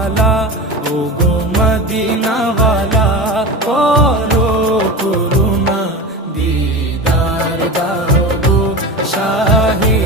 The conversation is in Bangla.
वाला ओ गो मदीना वाला करो करुणा दीदार दाओ गो शाहे